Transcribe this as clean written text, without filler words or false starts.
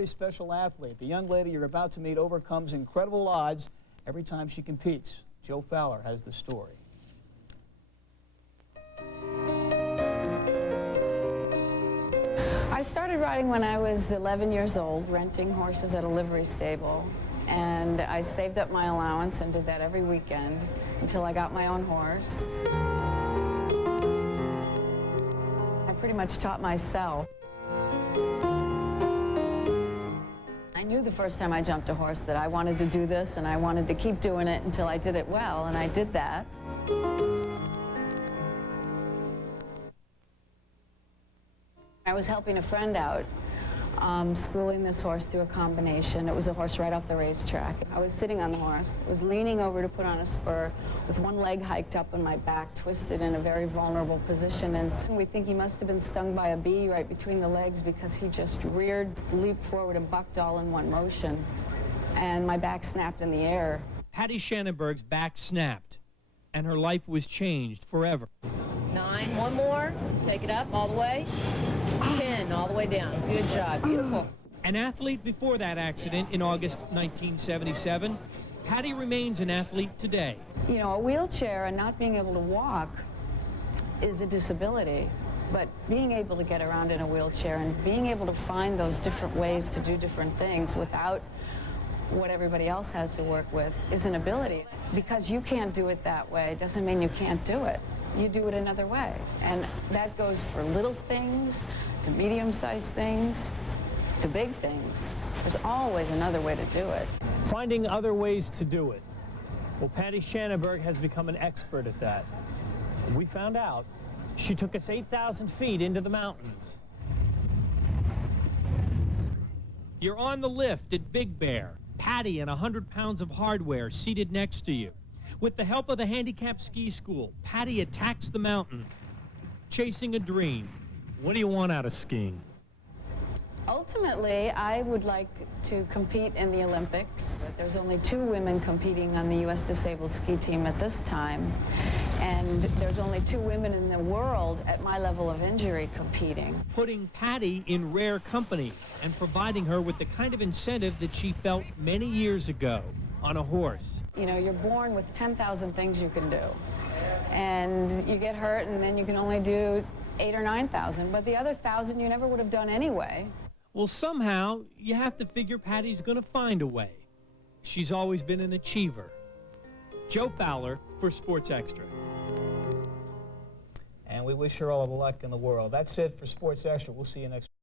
Very special athlete. The young lady you're about to meet overcomes incredible odds every time she competes. Joe Fowler has the story. I started riding when I was 11 years old, renting horses at a livery stable. And I saved up my allowance and did that every weekend until I got my own horse. I pretty much taught myself. I knew the first time I jumped a horse that I wanted to do this, and I wanted to keep doing it until I did it well, and I did that. I was helping a friend out, schooling this horse through a combination. It was a horse right off the racetrack. I was sitting on the horse, was leaning over to put on a spur with one leg hiked up and my back twisted in a very vulnerable position. And we think he must have been stung by a bee right between the legs because he just reared, leaped forward, and bucked all in one motion. And my back snapped in the air. Patty Shannonberg's back snapped, and her life was changed forever. 9, one more, take it up all the way. 10, all the way down. Good job, beautiful. An athlete before that accident in August 1977, Patty remains an athlete today. You know, a wheelchair and not being able to walk is a disability, but being able to get around in a wheelchair and being able to find those different ways to do different things without what everybody else has to work with is an ability. Because you can't do it that way doesn't mean you can't do it. You do it another way. And that goes for little things, to medium-sized things, to big things. There's always another way to do it. Finding other ways to do it. Well, Patty Shannonberg has become an expert at that. We found out. She took us 8,000 feet into the mountains. You're on the lift at Big Bear. Patty and 100 pounds of hardware seated next to you. With the help of the handicapped ski school, Patty attacks the mountain, chasing a dream. What do you want out of skiing? Ultimately, I would like to compete in the Olympics. There's only 2 women competing on the U.S. disabled ski team at this time, and there's only 2 women in the world at my level of injury competing. Putting Patty in rare company and providing her with the kind of incentive that she felt many years ago on a horse. You know, you're born with 10,000 things you can do, and you get hurt, and then you can only do 8,000 or 9,000, but the other 1,000 you never would have done anyway. Well, somehow, you have to figure Patty's going to find a way. She's always been an achiever. Joe Fowler for Sports Extra. And we wish her all the luck in the world. That's it for Sports Extra. We'll see you next week.